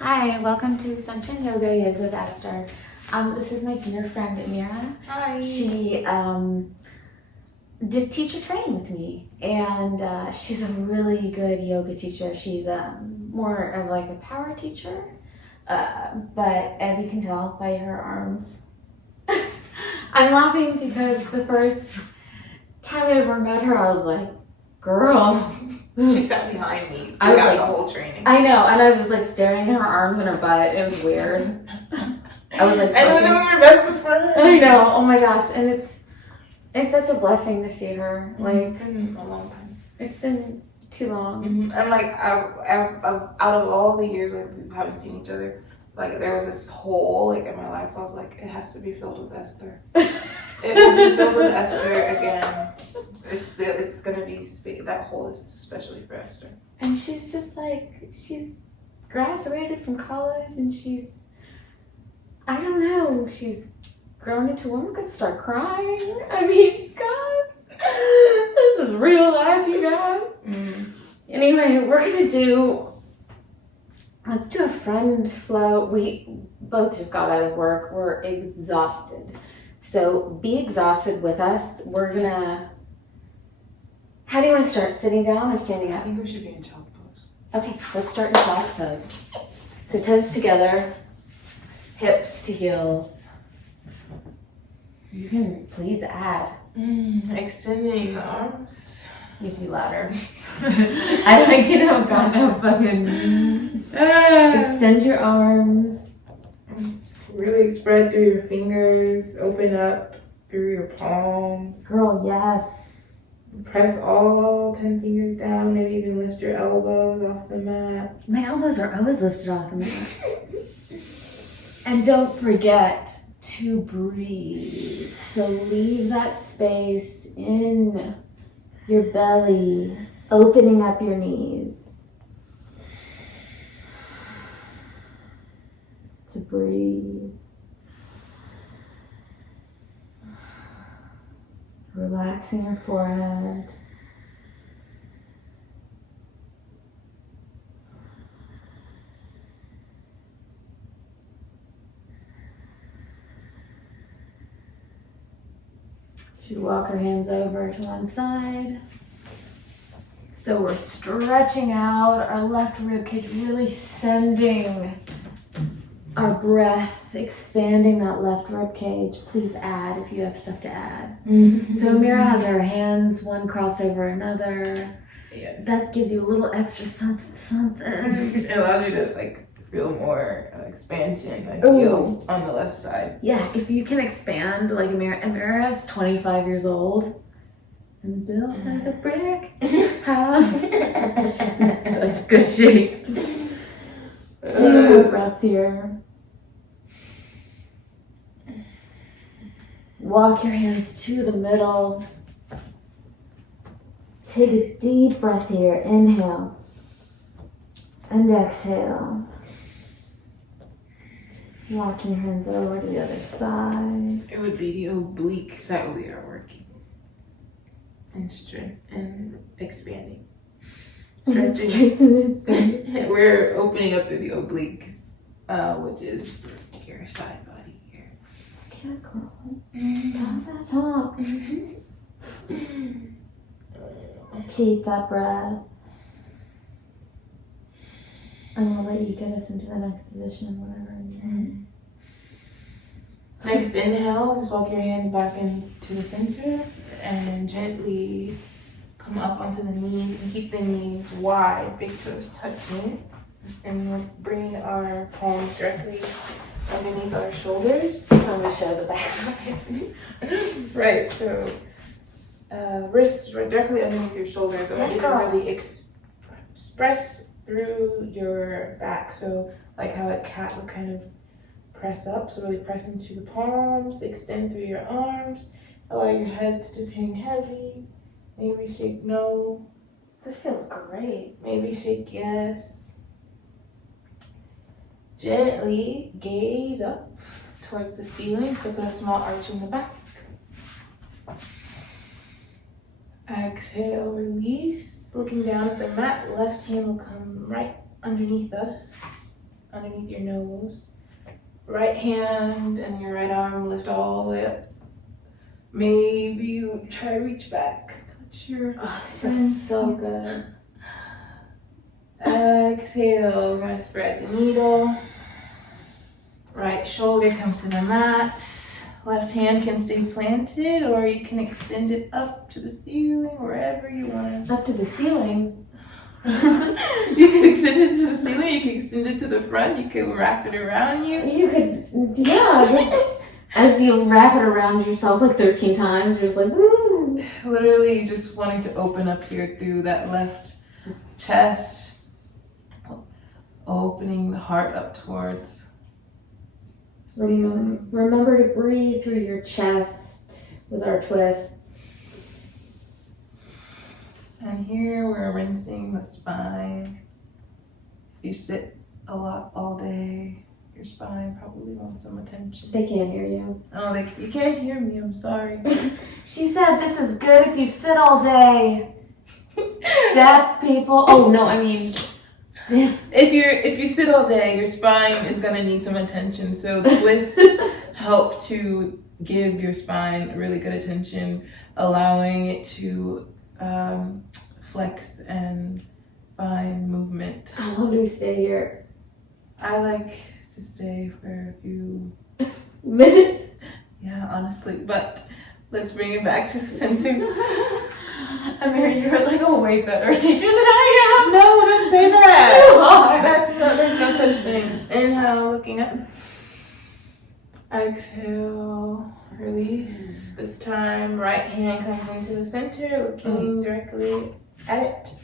Hi, welcome to Sunshine Yoga with Esther. This is my dear friend Ameera. Hi. She did teacher training with me, and she's a really good yoga teacher. She's more of like a power teacher, but as you can tell by her arms, I'm laughing because the first time I ever met her, I was like, girl. She sat behind me I was throughout like, the whole training. I know, and I was just like staring at her arms and her butt. It was weird. I was like, and then we were best of friends. I know. Oh my gosh, and it's such a blessing to see her. Like, It's been a long time. it's been too long. And like, out of all the years like we haven't seen each other, like there was this hole like in my life. So I was like, it has to be filled with Esther. It will be filled with Esther again. It's gonna be that hole is especially for Esther. And she's just like, she's graduated from college, and I don't know, she's grown into a woman. Could start crying. I mean, God, this is real life, you guys. Anyway, let's do a friend flow. We both just got out of work. We're exhausted. So be exhausted with us. How do you want to start? Sitting down or standing I up? think we should be in child pose. Okay, let's start in child's pose. So toes together, hips to heels. You can please add. Extending the arms. You have to be louder. I got no fucking. Extend your arms. Really spread through your fingers, open up through your palms. Girl, yes. Press all 10 fingers down, maybe even lift your elbows off the mat. My elbows are always lifted off the mat. And don't forget to breathe. So leave that space in your belly, opening up your knees. To breathe. Relaxing your forehead. Should walk our hands over to one side. So we're stretching out our left rib cage, really sending our breath, expanding that left rib cage. Please add if you have stuff to add. So Ameera has her hands one cross over another. Yes. That gives you a little extra something. It allows you to like feel more expansion. I Ooh. feel on the left side. Yeah, if you can expand like Ameera's 25 years old and built like a brick house. She's in such good shape. Few more breaths here. Walk your hands to the middle. Take a deep breath here. Inhale and exhale. Walking your hands over to the other side. It would be the obliques that we are working and strength and expanding. Stretching. We're opening up through the obliques, which is your side body here. Good girl. Top that top. Keep that breath. And we'll let you get us into the next position, whatever you want. Next inhale, just walk your hands back into the center and gently come up onto the knees and keep the knees wide, big toes touching. And we'll bring our palms directly underneath our shoulders. So I'm going to show the back side. Right, so wrists right directly underneath your shoulders. Yes, You girl. can really express through your back. So like how a cat would kind of press up. So really press into the palms, extend through your arms. Allow your head to just hang heavy. Maybe shake no. This feels great. Maybe shake yes. Gently gaze up towards the ceiling. So put a small arch in the back. Exhale, release. Looking down at the mat, left hand will come right underneath us. underneath your nose. Right hand and your right arm lift all the way up. Maybe you try to reach back, touch your this feels so good. Exhale, we're gonna thread the needle. Right shoulder comes to the mat. Left hand can stay planted, or you can extend it up to the ceiling, wherever you want. Up to the ceiling. You can extend it to the ceiling, you can extend it to the front, you can wrap it around you. You could, just as you wrap it around yourself like 13 times, you're just like, woo. Literally just wanting to open up here through that left chest, opening the heart up towards the ceiling. Remember to breathe through your chest with our twists. And here we're rinsing the spine. If you sit a lot all day, your spine probably wants some attention. They can't hear you. Oh, you can't hear me, I'm sorry. She said this is good if you sit all day. Deaf people. Oh no, I mean, damn. If you sit all day, your spine is gonna need some attention. So twists help to give your spine really good attention, allowing it to flex and find movement. How long do we stay here? I like to stay for a few Minutes. Yeah, honestly, but let's bring it back to the center. Ameera, you're like a way better teacher than I am. No, don't say that. You are. There's no such thing. Inhale, looking up. Exhale, release. This time, right hand comes into the center, looking directly at it.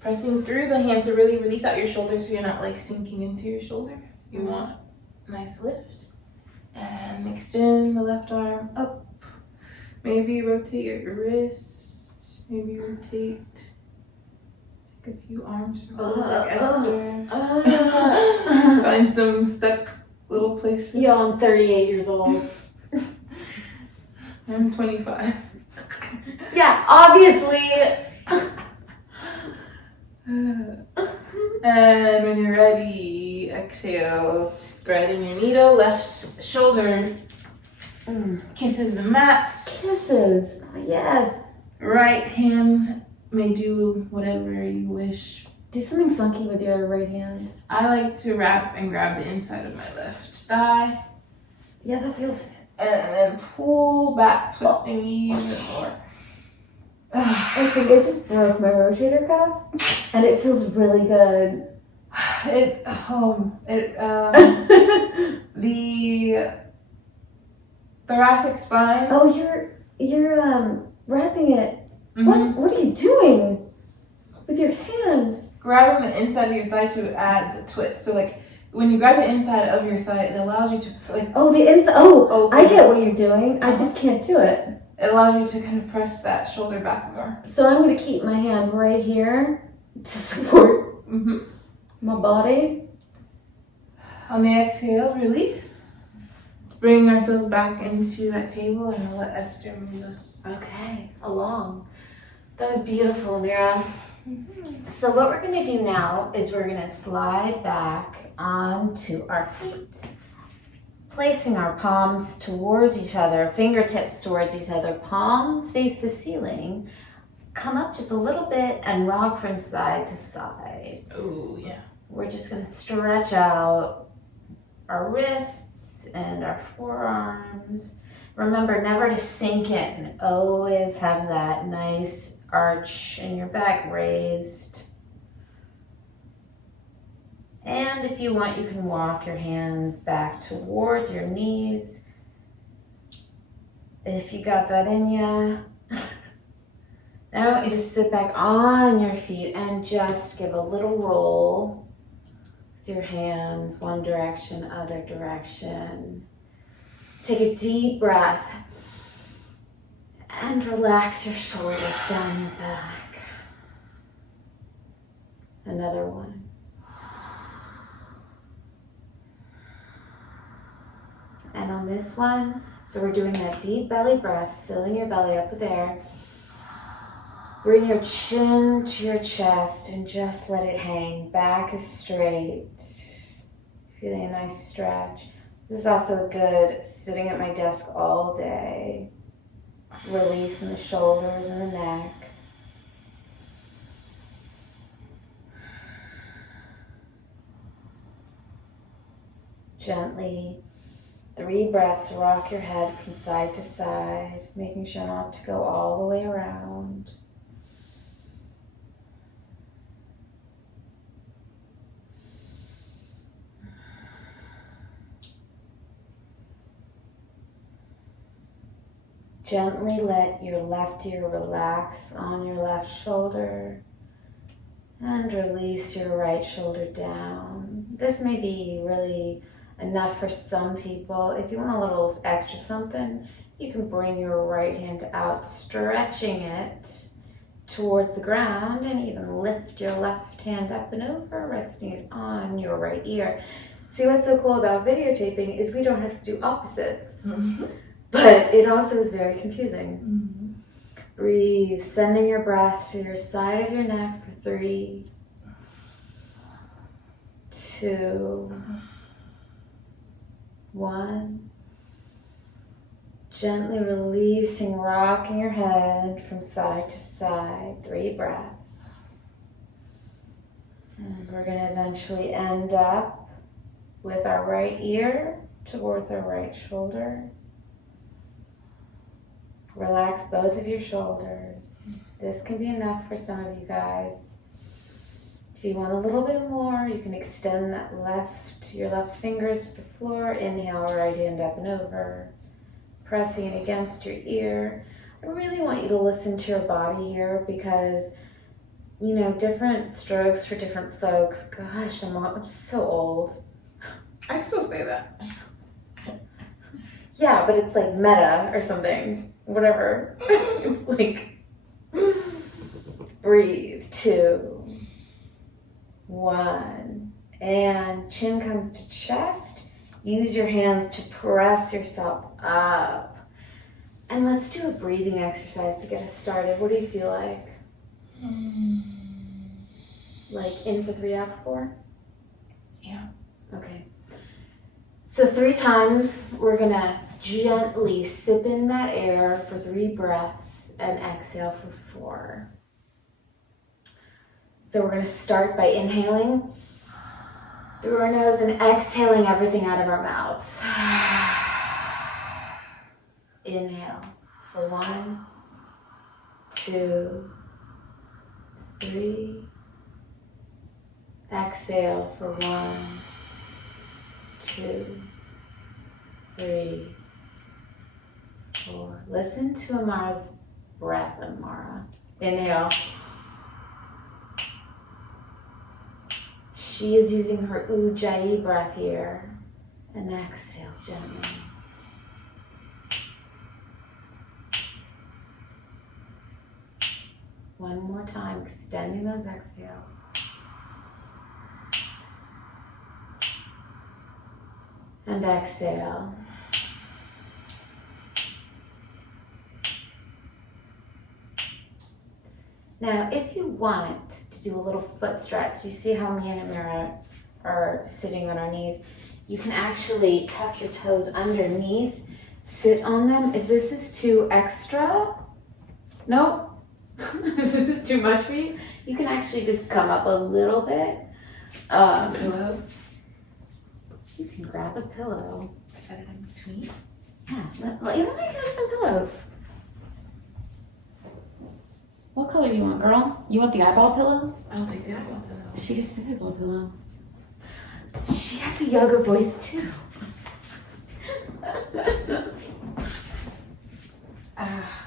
Pressing through the hand to really release out your shoulders so you're not like sinking into your shoulder. You want a nice lift. And extend the left arm up. Maybe rotate your wrist. Maybe rotate. Take a few arms circles like Esther. Find some stuck little places. Yeah, I'm 38 years old. I'm 25. Yeah, obviously. And when you're ready, exhale, thread in your needle, left shoulder kisses the mat. Kisses. Yes. Right hand may do whatever you wish. Do something funky with your right hand. I like to wrap and grab the inside of my left thigh. Yeah, that feels. And then pull back, twisting even more. I think I just broke my rotator cuff, and it feels really good. The thoracic spine. Oh, you're wrapping it. Mm-hmm. What are you doing with your hand? Grabbing the inside of your thigh to add the twist. So like when you grab the inside of your thigh, it allows you to like. Oh, the inside. Oh, open. I get what you're doing. I just can't do it. It allows you to kind of press that shoulder back more. So I'm gonna keep my hand right here to support my body. On the exhale, release. Bring ourselves back into that table and I'll let Esther move us. Okay, along. That was beautiful, Ameera. So what we're gonna do now is we're gonna slide back onto our feet, placing our palms towards each other, fingertips towards each other, palms face the ceiling. Come up just a little bit and rock from side to side. Oh, yeah. We're just gonna stretch out our wrists and our forearms. Remember never to sink in. Always have that nice arch in your back raised. And if you want, you can walk your hands back towards your knees. If you got that in ya. Now I want you to sit back on your feet and just give a little roll with your hands, one direction, other direction. Take a deep breath and relax your shoulders down your back. Another one. And on this one, so we're doing that deep belly breath, filling your belly up with air. Bring your chin to your chest and just let it hang. Back is straight. Feeling a nice stretch. This is also good sitting at my desk all day. Releasing the shoulders and the neck. Gently, 3 breaths, rock your head from side to side, making sure not to go all the way around. Gently let your left ear relax on your left shoulder and release your right shoulder down. This may be really enough for some people. If you want a little extra something, you can bring your right hand out, stretching it towards the ground, and even lift your left hand up and over, resting it on your right ear. See, what's so cool about videotaping is we don't have to do opposites. But it also is very confusing. Breathe, sending your breath to your side of your neck for 3, 2, 1. Gently releasing, rocking your head from side to side, 3 breaths. And we're going to eventually end up with our right ear towards our right shoulder. Relax both of your shoulders. This can be enough for some of you guys. If you want a little bit more, you can extend your left fingers to the floor. Inhale, right hand up and over, pressing it against your ear. I really want you to listen to your body here because, you know, different strokes for different folks. Gosh, I'm so old. I still say that. Yeah, but it's like meta or something. Whatever. It's like, breathe, 2, 1, and chin comes to chest. Use your hands to press yourself up. And let's do a breathing exercise to get us started. What do you feel like? Like in for 3, out for 4? Yeah. Okay. So 3 times, we're gonna gently sip in that air for 3 breaths and exhale for 4. So we're gonna start by inhaling through our nose and exhaling everything out of our mouths. Inhale for 1, 2, 3. Exhale for 1, 2, 3, 4. Listen to Ameera's breath, Ameera. Inhale. She is using her Ujjayi breath here. And exhale gently. One more time, extending those exhales. And exhale. Now, if you want to do a little foot stretch, you see how me and Ameera are sitting on our knees. You can actually tuck your toes underneath, sit on them. If this is too extra, nope. If this is too much for you, you can actually just come up a little bit. Pillow. You can grab a pillow. Set it in between. Yeah, let me get some pillows. What color do you want, girl? You want the eyeball pillow? I'll take the eyeball pillow. She gets the eyeball pillow. She has a yoga voice too.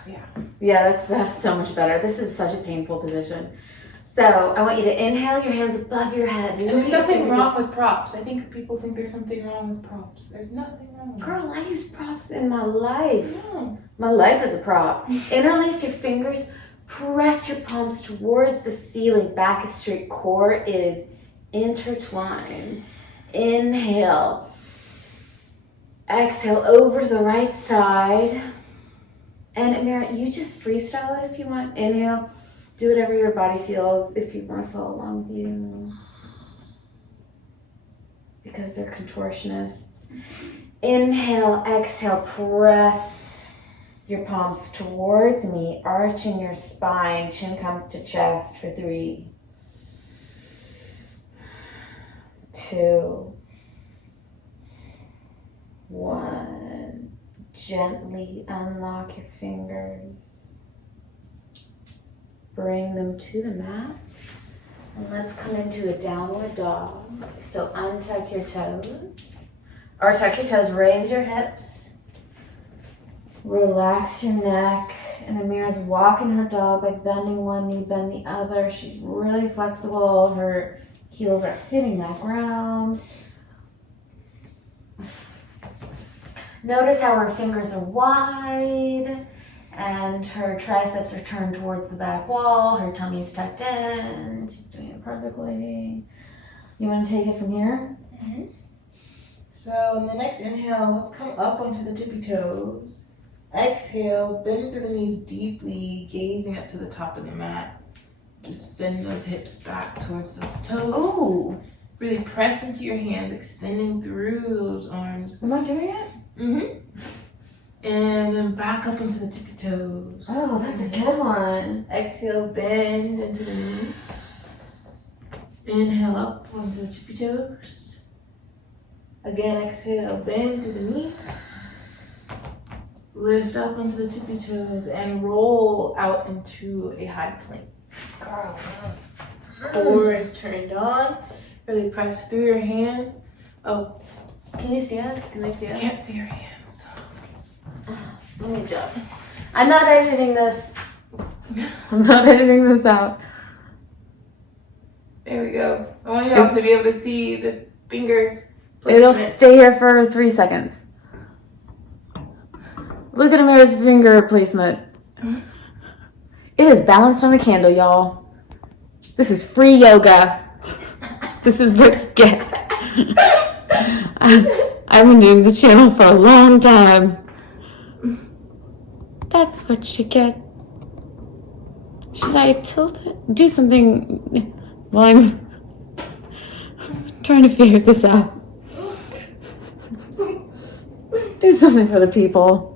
Yeah. Yeah, that's so much better. This is such a painful position. So I want you to inhale your hands above your head. And there's nothing wrong with props. I think people think there's something wrong with props. There's nothing wrong with Girl, I use props in my life. No. My life is a prop. Interlace your fingers. Press your palms towards the ceiling. Back is straight. Core is intertwined. Inhale. Exhale over to the right side. And Ameera, you just freestyle it if you want. Inhale. Do whatever your body feels if you want to follow along with you. because they're contortionists. Inhale, exhale, press your palms towards me, arching your spine, chin comes to chest for 3, 2, 1. Gently unlock your fingers. Bring them to the mat. And let's come into a downward dog. So untuck your toes. Or tuck your toes, raise your hips. Relax your neck. And Ameera's walking her dog by bending one knee, bend the other. She's really flexible. Her heels are hitting that ground. Notice how her fingers are wide and her triceps are turned towards the back wall. Her tummy's tucked in. She's doing it perfectly. You want to take it from here? Mm-hmm. So in the next inhale, let's come up onto the tippy toes. Exhale, bend through the knees deeply, gazing up to the top of the mat. Just send those hips back towards those toes. Oh, Really press into your hands, extending through those arms. am I doing it? Mm-hmm. And then back up into the tippy toes. Oh, that's a good one. Exhale, bend into the knees. Inhale up onto the tippy toes. Again, exhale, bend through the knees. Lift up onto the tippy toes and roll out into a high plank. Girl. Core is turned on. Really press through your hands. Oh, Can you see us? Can they see us? can't see your hands. Let me adjust. I'm not editing this. I'm not editing this out. There we go. I want you all to be able to see the fingers. It'll placement. stay here for 3 seconds. Look at Ameera's finger placement. It is balanced on a candle, y'all. This is free yoga. This is what you get. I've been doing this channel for a long time. That's what you get. Should I tilt it? Do something while I'm trying to figure this out. Do something for the people.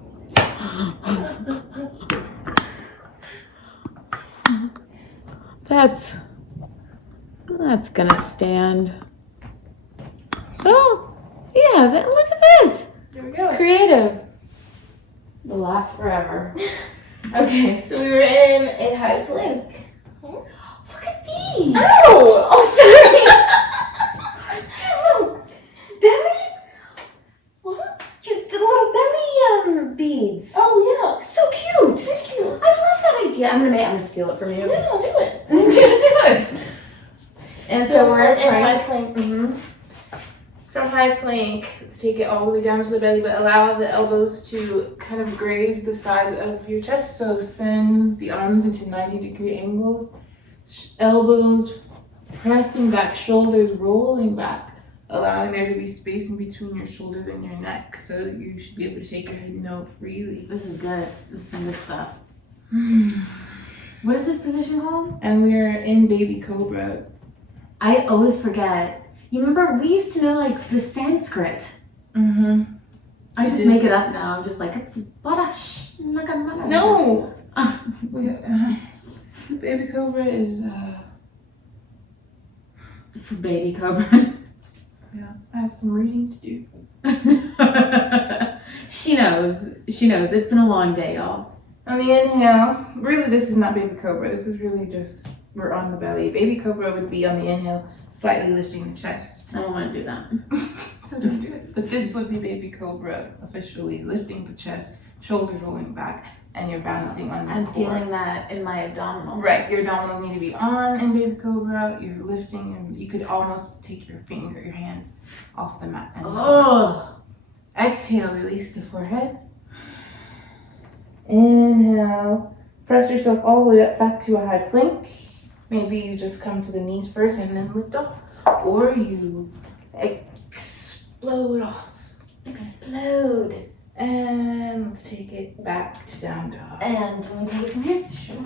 That's gonna stand. Oh, yeah, look at this. There we go. Creative. Will last forever. Okay. So we were in a high plank. Look at these. Ow! Oh, sorry. Just little belly. What? The little belly beads. Oh, So cute. Thank you. I love that idea. I'm gonna steal it from you. Yeah, do it. Do it. And so we're in high plank. Mm-hmm. From high plank, let's take it all the way down to the belly, but allow the elbows to kind of graze the sides of your chest. So send the arms into 90-degree angles. Elbows pressing back, shoulders rolling back, allowing there to be space in between your shoulders and your neck so that you should be able to shake your head no freely. This is good. This is some good stuff. What is this position called? And we're in baby cobra. I always forget. You remember we used to know like the Sanskrit. Mm-hmm. I just make it up now. I'm just like it's badash. No! Baby cobra is For baby cobra. yeah, I have some reading to do. She knows. She knows. It's been a long day, y'all. On the inhale, really this is not baby cobra. This is really just, we're on the belly. Baby cobra would be on the inhale, slightly lifting the chest. I don't want to do that. So don't do it. But this would be baby cobra, officially lifting the chest, shoulders rolling back, and you're balancing on your I'm core. feeling that in my abdominals. Right, your abdominals need to be on in baby cobra. You're lifting, and you could almost take your hands off the mat. And Oh. exhale, release the forehead. Inhale, press yourself all the way up back to a high plank. Maybe you just come to the knees first and then lift up, or you explode off. Explode. And let's take it back to down dog. And do we take it from here? Sure.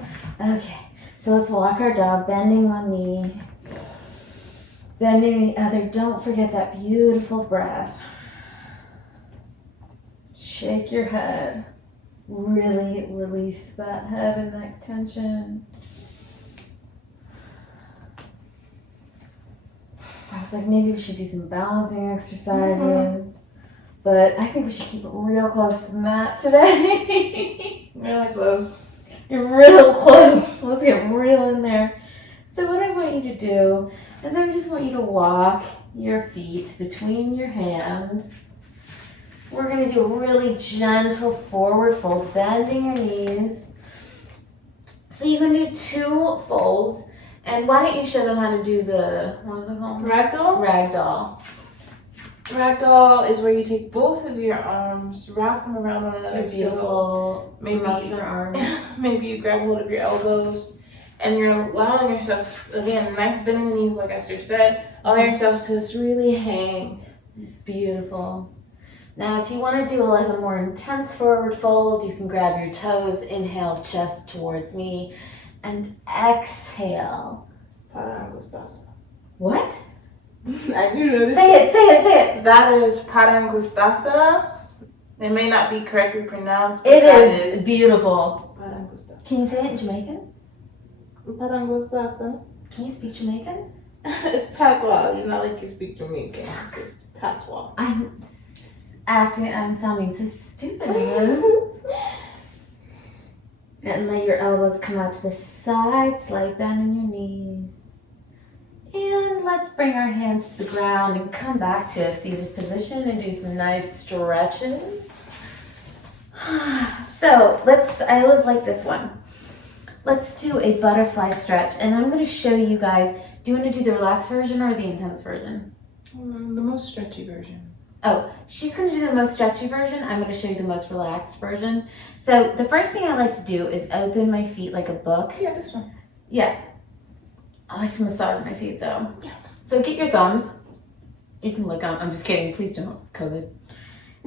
Okay. So let's walk our dog, bending one knee, Bending the other. Don't forget that beautiful breath. Shake your head. Really release that head and neck tension. I was like, maybe we should do some balancing exercises. But I think we should keep it real close to the mat today. Really close. You're real close. Let's get real in there. So what I want you to do is I just want you to walk your feet between your hands. We're going to do a really gentle forward fold, bending your knees. So you can do 2 folds. And why don't you show them how to do the, what is it called? Ragdoll? Ragdoll. Ragdoll is where you take both of your arms, wrap them around one another. Your beautiful, maybe muscular arms. Maybe you grab hold of your elbows, and you're allowing yourself, again, nice bend in the knees, like Esther said, allowing yourself to just really hang. Beautiful. Now, if you want to do like a more intense forward fold, you can grab your toes, inhale, chest towards me, and exhale. Padangustasana. What? I knew this. Say it. That is Padangustasana. It may not be correctly pronounced, but It that is beautiful. Padangustasana. Can you say it in Jamaican? Padangustasana. Can you speak Jamaican? It's patois. It's not like you speak Jamaican. It's just patois. I'm sounding so stupid. And let your elbows come out to the side, slight bend in your knees. And let's bring our hands to the ground and come back to a seated position and do some nice stretches. So I always like this one. Let's do a butterfly stretch. And I'm going to show you guys, do you want to do the relaxed version or the intense version? The most stretchy version. Oh, she's going to do the most stretchy version. I'm going to show you the most relaxed version. So the first thing I like to do is open my feet like a book. Yeah, this one. Yeah. I like to massage my feet though. Yeah. So get your thumbs. You can look up. I'm just kidding. Please don't. COVID.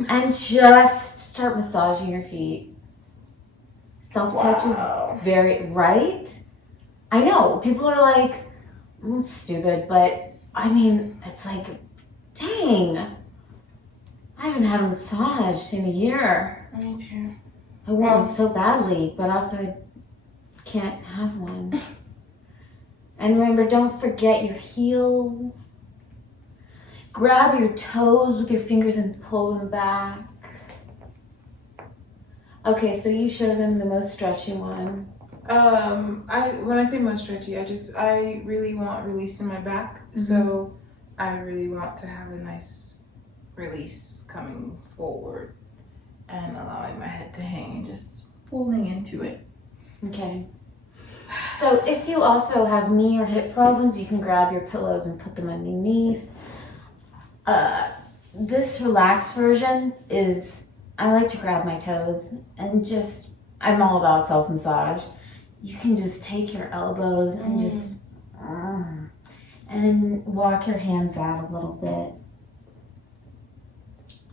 And just start massaging your feet. Self-touch is very, right? I know. People are like, it's stupid, but I mean, it's like, dang. I haven't had a massage in a year. Me too. I want one so badly, but also I can't have one. And remember, don't forget your heels. Grab your toes with your fingers and pull them back. Okay, so you show them the most stretchy one. When I say most stretchy, I really want release in my back. Mm-hmm. So I really want to have a nice release coming forward and allowing my head to hang and just pulling into it. Okay. So if you also have knee or hip problems, you can grab your pillows and put them underneath. This relaxed version is, I like to grab my toes and just, I'm all about self-massage. You can just take your elbows and just, and walk your hands out a little bit.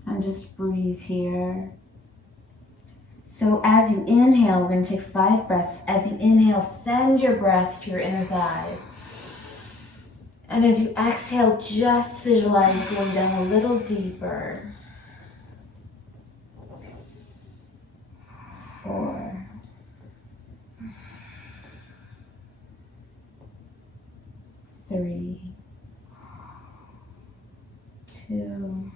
And just breathe here. So as you inhale, we're going to take 5 breaths. As you inhale, send your breath to your inner thighs. And as you exhale, just visualize going down a little deeper. 4. 3. 2.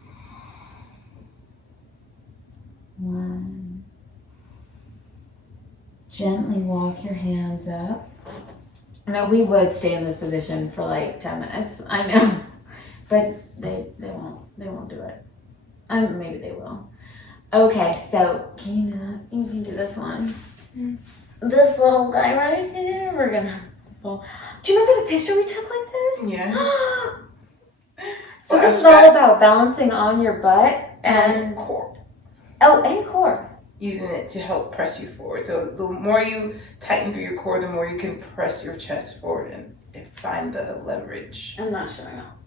1. Gently walk your hands up. Now we would stay in this position for like 10 minutes. I know, but they won't do it. Maybe they will. Okay, so can you do that? You can do this one. This little guy right here. We're gonna. Do you remember the picture we took like this? Yes. So this is all about balancing on your butt and core. Oh, and core. Using it to help press you forward. So the more you tighten through your core, the more you can press your chest forward and find the leverage. I'm not showing up.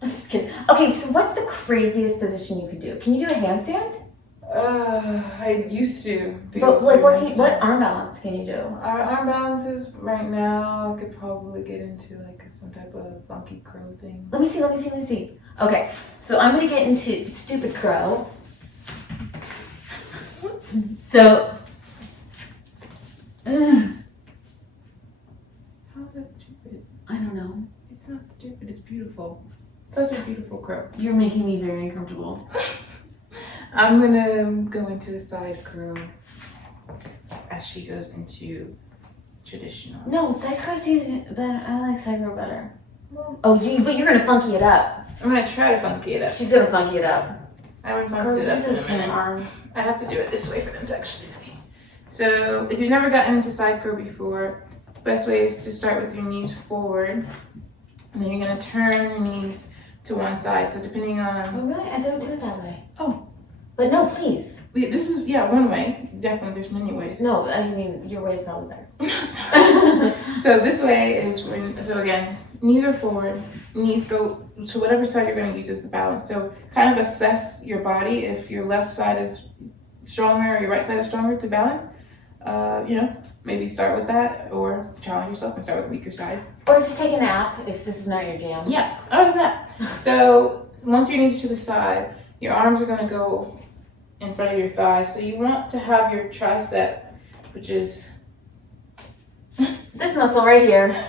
I'm just kidding. Okay, so what's the craziest position you can do? Can you do a handstand? I used to. But like, what arm balance can you do? Our arm balances right now, I could probably get into like some type of funky crow thing. Let me see. Okay, so I'm gonna get into stupid crow. So, How's that stupid? I don't know. It's not stupid, it's beautiful. Such a beautiful crow. You're making me very uncomfortable. I'm gonna go into a side crow as she goes into traditional. No, side crow seems better. I like side crow better. Well, But you're gonna funky it up. I'm gonna try to funky it up. She's gonna funky it up. I haven't Girl, funked it up this in is a 10 minute. arms. I have to do it this way for them to actually see. So if you've never gotten into side crow before, best way is to start with your knees forward. And then you're gonna turn your knees to one side. So depending Oh, on, really? I don't do it that way. Oh. But no, please. this is, one way. Definitely, there's many ways. No, I mean, your way is probably better. So this way is so again, knees are forward, knees go to whatever side you're gonna use as the balance. So kind of assess your body if your left side is stronger or your right side is stronger to balance. Maybe start with that or challenge yourself and start with the weaker side. Or just take a nap if this is not your jam. Yeah, I like that. So once your knees are to the side, your arms are gonna go in front of your thighs. So you want to have your tricep, which is This muscle right here.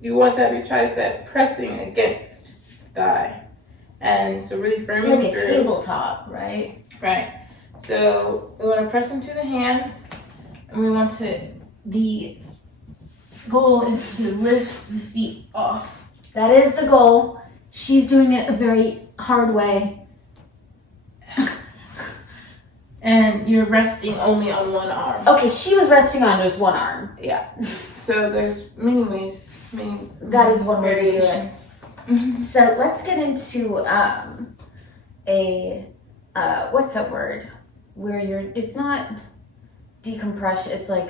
you want to have your tricep pressing against the thigh. And so really firming Like a through. tabletop, right? Right. So we want to press into the hands, and we want to, the goal is to lift the feet off. That is the goal. She's doing it a very hard way. And you're resting only on one arm. Okay, she was resting on just one arm. Yeah. So there's many ways, That is one way to do it. variations. So let's get into what's that word? Where it's not decompression, it's like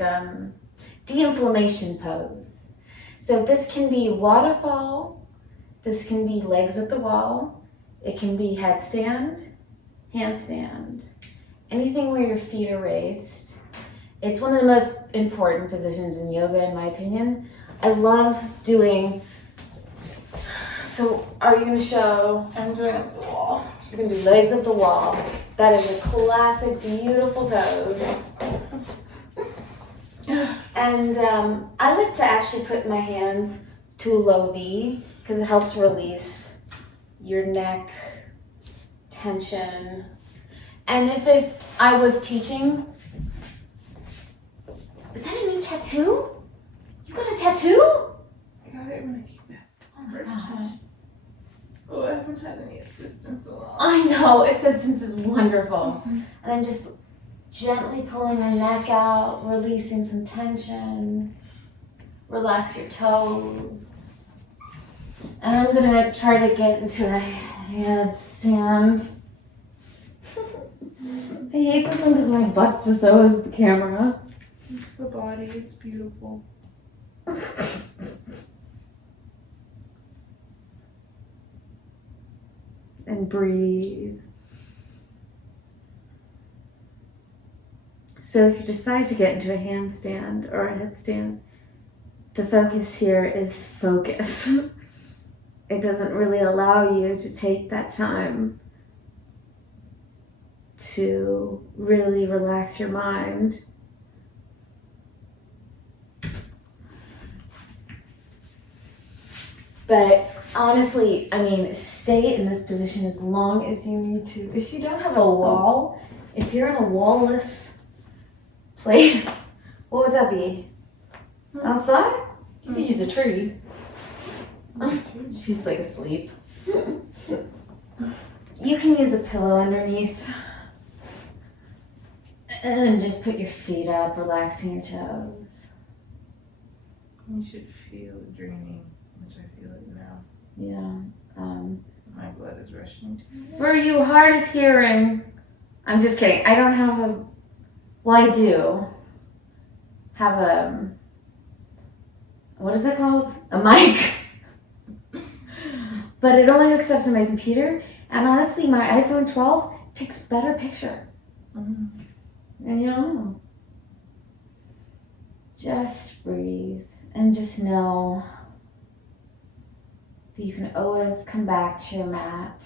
de-inflammation pose. So this can be waterfall, this can be legs at the wall, it can be headstand, handstand, anything where your feet are raised. It's one of the most important positions in yoga, in my opinion. I love doing. So, are you gonna show? I'm doing up the wall. She's gonna do legs up the wall. That is a classic, beautiful pose. And I like to actually put my hands to a low V because it helps release your neck tension. And if I was teaching, is that a new tattoo? You got a tattoo? I got it when I came back. Oh my First gosh. time. Oh, I haven't had any assistance a lot. I know, assistance is wonderful. And then just gently pulling your neck out, releasing some tension. Relax your toes. And I'm gonna try to get into a handstand. I hate this one because my butt's just always the camera. It's the body, it's beautiful. And breathe. So if you decide to get into a handstand or a headstand, the focus here is focus. It doesn't really allow you to take that time to really relax your mind. But honestly, I mean, stay in this position as long as you need to. If you don't have a wall, if you're in a wall-less place, what would that be? Outside? You could use a tree. She's like asleep. You can use a pillow underneath. And then just put your feet up, relaxing your toes. You should feel it draining, which I feel it now. Yeah. My blood is rushing to me. For you hard of hearing, I'm just kidding. I don't have a, well, I do have a, what is it called? A mic. But it only hooks up to my computer. And honestly, my iPhone 12 takes better picture. Mm-hmm. And you know, just breathe and just know that you can always come back to your mat.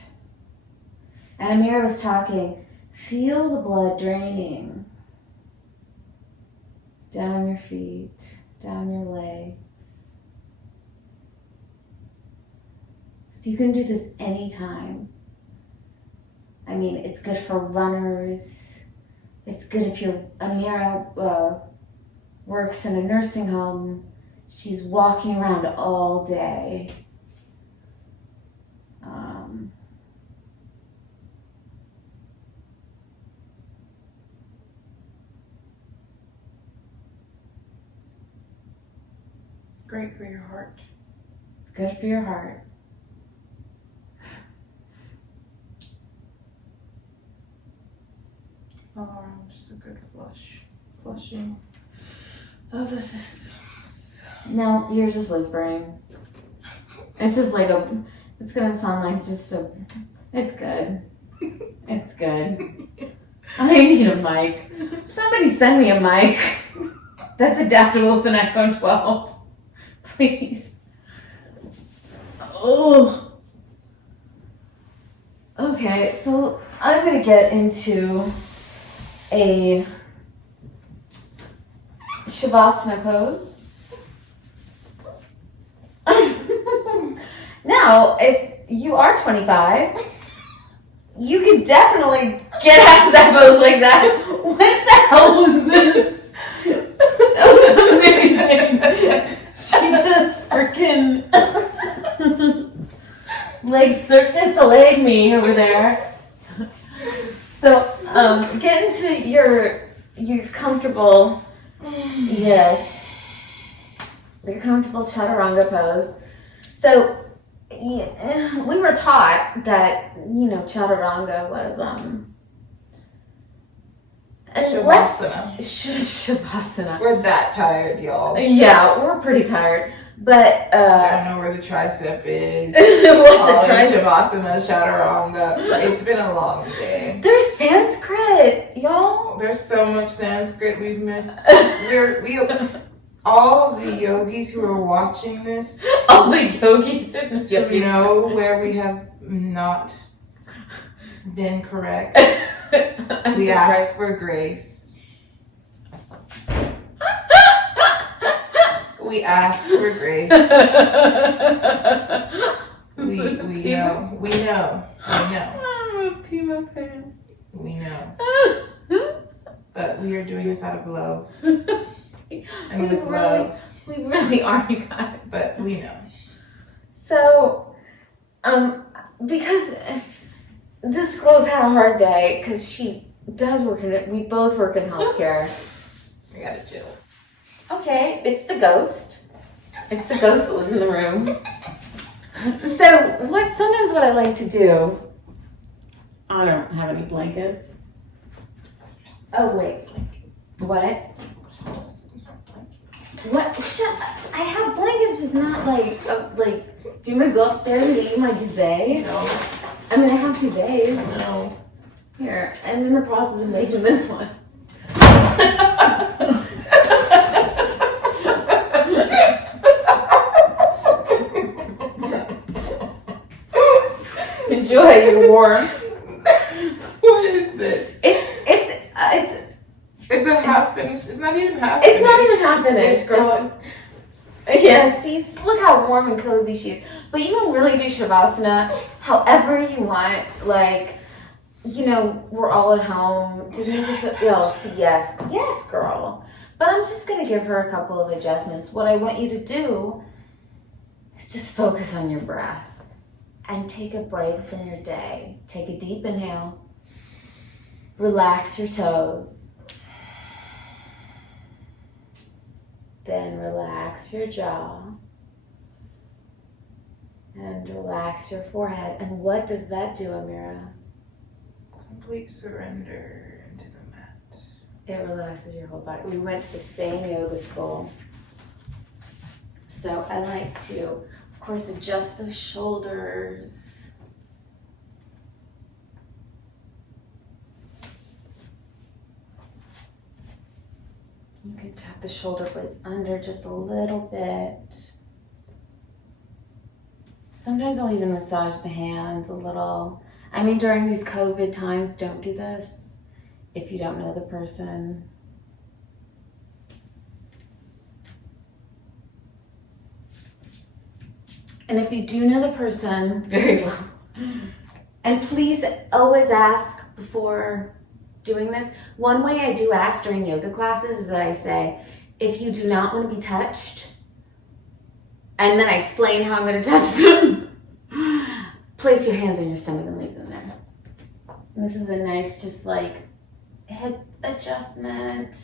And Ameera was talking, feel the blood draining down your feet, down your legs. So you can do this anytime. I mean, it's good for runners. It's good if Ameera works in a nursing home. She's walking around all day. Great for your heart. It's good for your heart. All around, just a good flushing of the systems. No, you're just whispering. It's just like it's gonna sound like it's good. It's good. I need a mic. Somebody send me a mic that's adaptable with an iPhone 12. Please. Oh. Okay, so I'm gonna get into a shavasana pose. Now, if you are 25, you could definitely get out of that pose like that. What the hell was this? That was amazing. She just freaking like Cirque du Soleil me over there. So, get into your comfortable, yes, your comfortable chaturanga pose. So, we were taught that, chaturanga was, Shavasana. Shavasana. We're that tired, y'all. Yeah, we're pretty tired. But, Don't know where the tricep is. What's a tricep? Shavasana, chaturanga. It's been a long day. There's Sanskrit, y'all. There's so much Sanskrit we've missed. All the yogis who are watching this, All the yogis. There's no yogis. know where we have not been correct. We ask for grace. We ask for grace. We know. We know. I'm a Pima fan. We know. But we are doing this out of love. And with love. We really are, you guys. But we know. So, because this girl's had a hard day, because she does we both work in healthcare. We gotta chill. Okay, it's the ghost. It's the ghost that lives in the room. So, sometimes what I like to do, I don't have any blankets. Oh, wait. What? What? Shut up. I have blankets, just not like, do you want to go upstairs and get you my duvet? No. I mean, I have duvets. No. Here, I'm in the process of making this one. Enjoy your warmth. What is this? It's a half finished. It's not even half It's finished. not even half finished, girl. Yeah, see, look how warm and cozy she is. But you can really do shavasana however you want. Like, we're all at home. Yes, girl. But I'm just gonna give her a couple of adjustments. What I want you to do is just focus on your breath and take a break from your day. Take a deep inhale. Relax your toes. Then relax your jaw and relax your forehead. And what does that do, Ameera? Complete surrender into the mat. It relaxes your whole body. We went to the same yoga school. So I like to, of course, adjust the shoulders. can tuck the shoulder blades under just a little bit. Sometimes I'll even massage the hands a little. I mean, during these COVID times, don't do this if you don't know the person. And if you do know the person very well, and please always ask before doing this. One way I do ask during yoga classes is that I say, if you do not want to be touched, and then I explain how I'm going to touch them, place your hands on your stomach and leave them there. And this is a nice, just like, hip adjustment.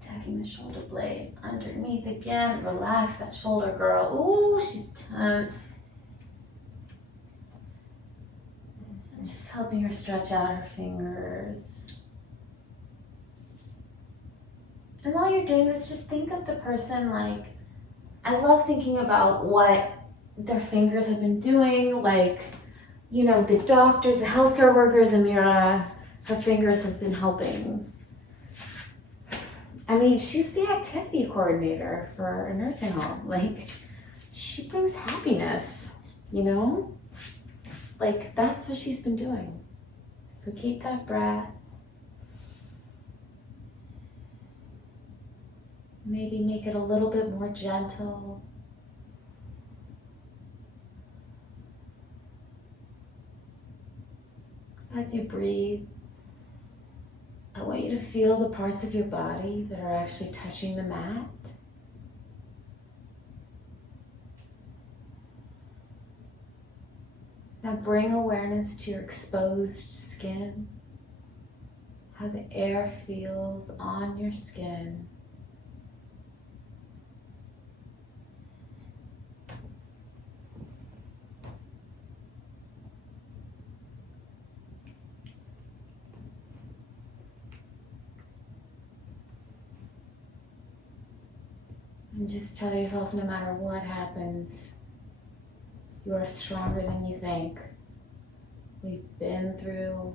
Tucking the shoulder blade underneath again. Relax that shoulder, girl. Ooh, she's tense. And just helping her stretch out her fingers. And while you're doing this, just think of the person like, I love thinking about what their fingers have been doing, like, you know, the doctors, the healthcare workers, Ameera, her fingers have been helping. I mean, she's the activity coordinator for a nursing home. Like, she brings happiness, you know? Like, that's what she's been doing. So keep that breath. Maybe make it a little bit more gentle. As you breathe, I want you to feel the parts of your body that are actually touching the mat. Now bring awareness to your exposed skin, how the air feels on your skin. And just tell yourself, no matter what happens, you are stronger than you think. We've been through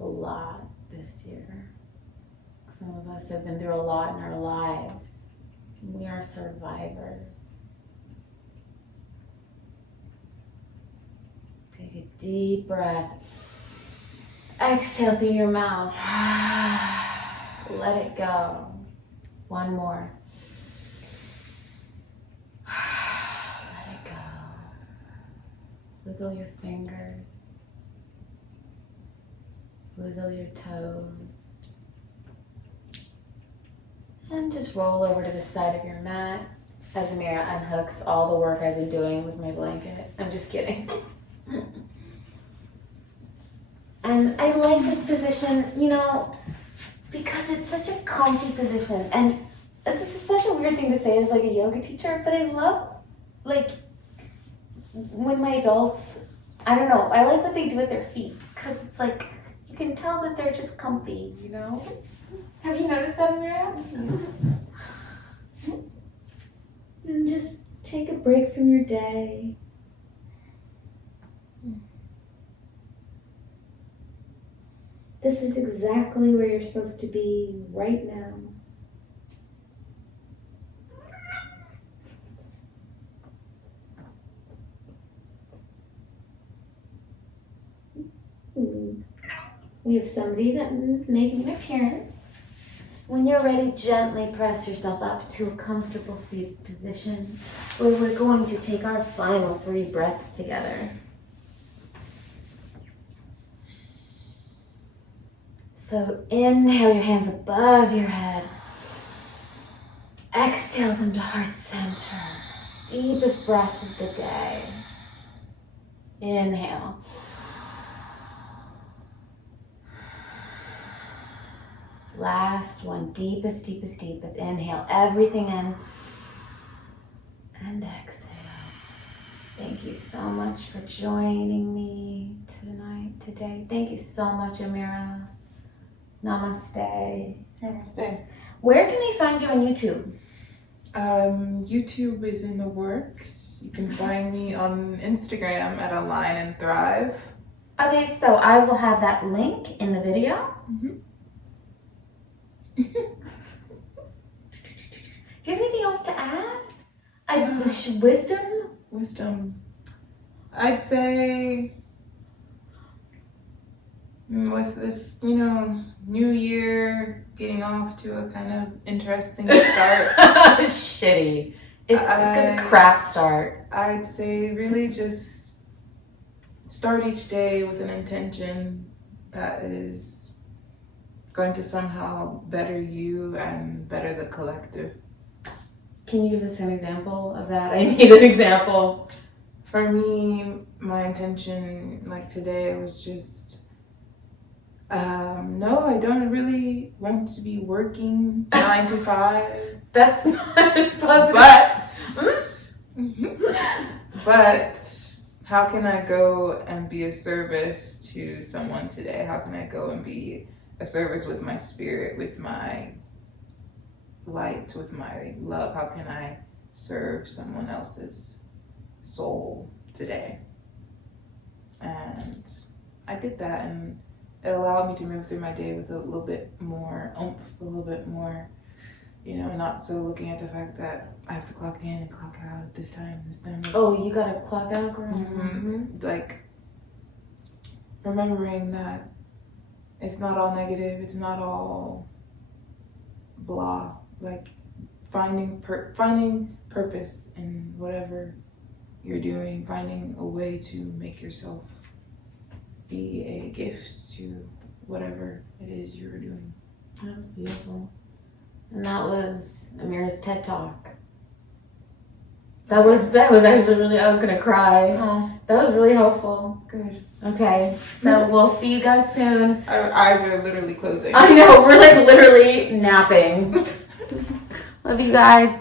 a lot this year. Some of us have been through a lot in our lives. We are survivors. Take a deep breath. Exhale through your mouth. Let it go. One more. Let it go. Wiggle your fingers. Wiggle your toes. And just roll over to the side of your mat as Ameera unhooks all the work I've been doing with my blanket. I'm just kidding. And I like this position, you know, because it's such a comfy position. And this is such a weird thing to say as like a yoga teacher, but I love, like, when my adults, I don't know, I like what they do with their feet, because it's like, you can tell that they're just comfy, you know? Have you noticed that, Ameera? And just take a break from your day. This is exactly where you're supposed to be right now. We have somebody that's making an appearance. When you're ready, gently press yourself up to a comfortable seated position where we're going to take our final 3 breaths together. So inhale your hands above your head. Exhale them to heart center. Deepest breaths of the day. Inhale. Last one, deepest, deepest, deepest. Inhale everything in and exhale. Thank you so much for joining me today. Thank you so much, Ameera. Namaste. Namaste. Where can they find you on YouTube? YouTube is in the works. You can find me on Instagram at Align and Thrive. Okay, so I will have that link in the video. Do you have anything else to add? Wisdom? Wisdom. I'd say with this, new year getting off to a kind of interesting start. Shitty. It's a crap start. I'd say really just start each day with an intention that is going to somehow better you and better the collective. Can you give us an example of that? I need an example. For me, my intention, like today, was just, no, I don't really want to be working 9 to 5. That's not positive. But how can I go and be a service to someone today? How can I go and be a service with my spirit, with my light, with my love? How can I serve someone else's soul today? And I did that, and it allowed me to move through my day with a little bit more oomph, a little bit more, not so looking at the fact that I have to clock in and clock out at this time. Oh, you gotta clock out, girl? Mm-hmm. Like, remembering that it's not all negative, it's not all blah. Like, finding purpose in whatever you're doing, finding a way to make yourself be a gift to whatever it is you're doing. That was beautiful. And that was Ameera's TED Talk. That was actually really, I was gonna cry. Oh, That was really helpful. good. Okay, so we'll see you guys soon. Our eyes are literally closing. I know, we're like literally napping. Love you guys.